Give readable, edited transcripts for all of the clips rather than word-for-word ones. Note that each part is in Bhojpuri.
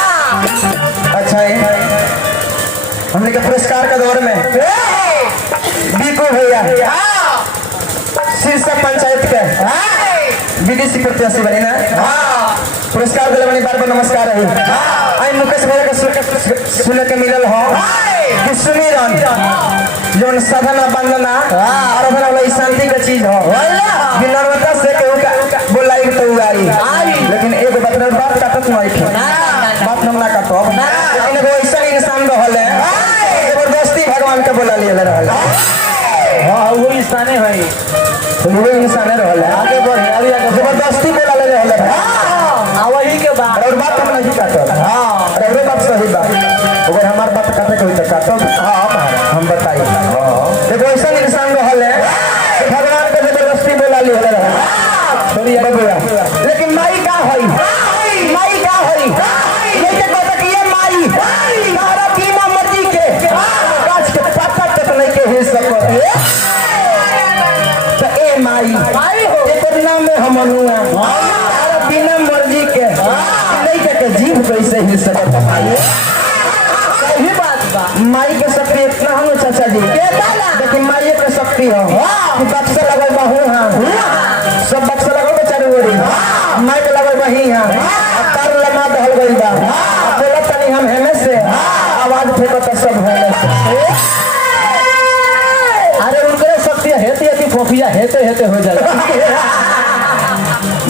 अच्छा है हमने के पुरस्कार का दौर में बीकू भैया शीर्षक पंचायत के विदेशी प्रत्याशी बने ना पुरस्कार दिले बनी बार बार नमस्कार है आई मुकेश भैया के सुने के मिलल हो कि सुमिरन जोन साधना वंदना आराधना वाला शांति का चीज हो विनम्रता से केहू का बोलाई तो उगाई लेकिन एक बात काटत नहीं थे बात हम ना काटो लेकिन एगो ऐसा इंसान रहले जबरदस्ती भगवान के बोला लिए रहले हां वो इंसाने है वो इंसाने रहले आगे बढ़े अभी आगे जबरदस्ती बोला ले रहले हां वही के बात और बात हम नहीं काटो हां अरे बात सही बात अगर हमार बात काटे कोई तो काटो हां हम बताई देखो ऐसा इंसान रहले भगवान के जबरदस्ती बोला लिए रहले थोड़ी अरे बोला लेकिन माई का होई माई का होई ये के कहता कि ये माई तारा कीमा मर्जी के गाछ के पत्ता तक नहीं के हिल सकत तो ए माई एकर नाम में हम अनुआ तारा बिना मर्जी के नहीं के जीव कैसे हिल सकत सही बात बा माई के शक्ति इतना हम चाचा जी लेकिन माई के शक्ति हो कि बक्स लगल बा हूं हां सब बक्स लगल बा चारों ओर माई के लगल बा ही हां तार लगा दहल गइल बा बोला तनी हम हेमे से आवाज फेंकत सब हेमे से अरे उनके शक्ति हेते कि फोफिया हेते हेते हो जाला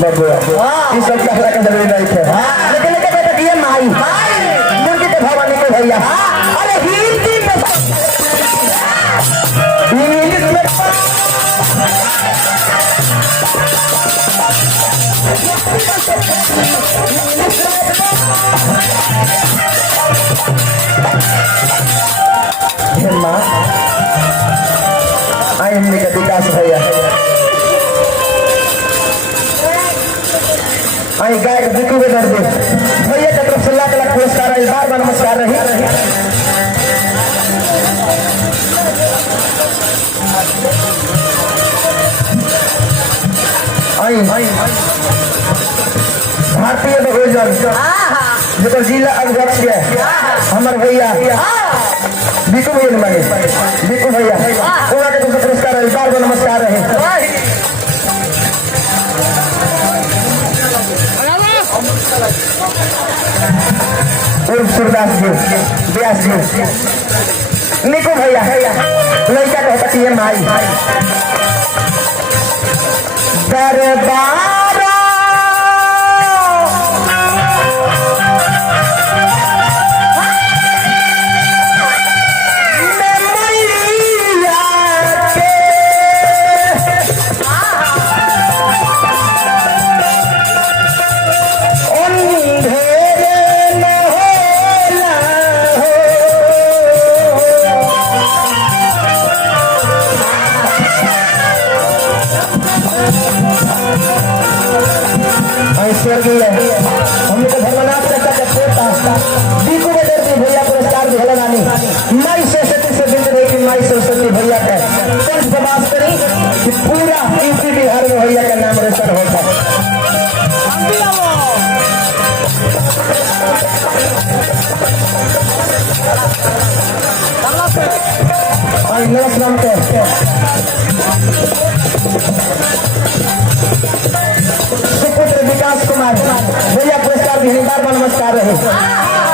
बाबू ये सब कहला के जरूरी नहीं है लेकिन के बेटा ये माई मुर्गी के भवानी के भैया अरे हिंदी में इंग्लिश में हेमा आई हमने का विकास भैया आई गायक बिकू बेदर्दी भैया की तरफ से लाख लाख पुरस्कार है बार बार नमस्कार रही आई भारतीय बहुजन जो जिला अध्यक्ष है हमारे भैया बिकू भैया माने बिकू भैया उनका के तुमसे पुरस्कार है बार बार नमस्कार रहे उर्फ सूरदास जी व्यास जी निकू भैया लड़का कहता कि ये माई दरबार हमने तो धर्मनाथ चाचा का पोता बिकू बेदर्दी भैया पुरस्कार भी हलन आनी माई सरस्वती से बिंद रही कि माई सरस्वती भैया का कंठ प्रवास करी कि पूरा यूपी बिहार में भैया का नाम रोशन होता है नमस्कार सुपुत्र विकास कुमार भैया पुरस्कार भी बार बार नमस्कार रहे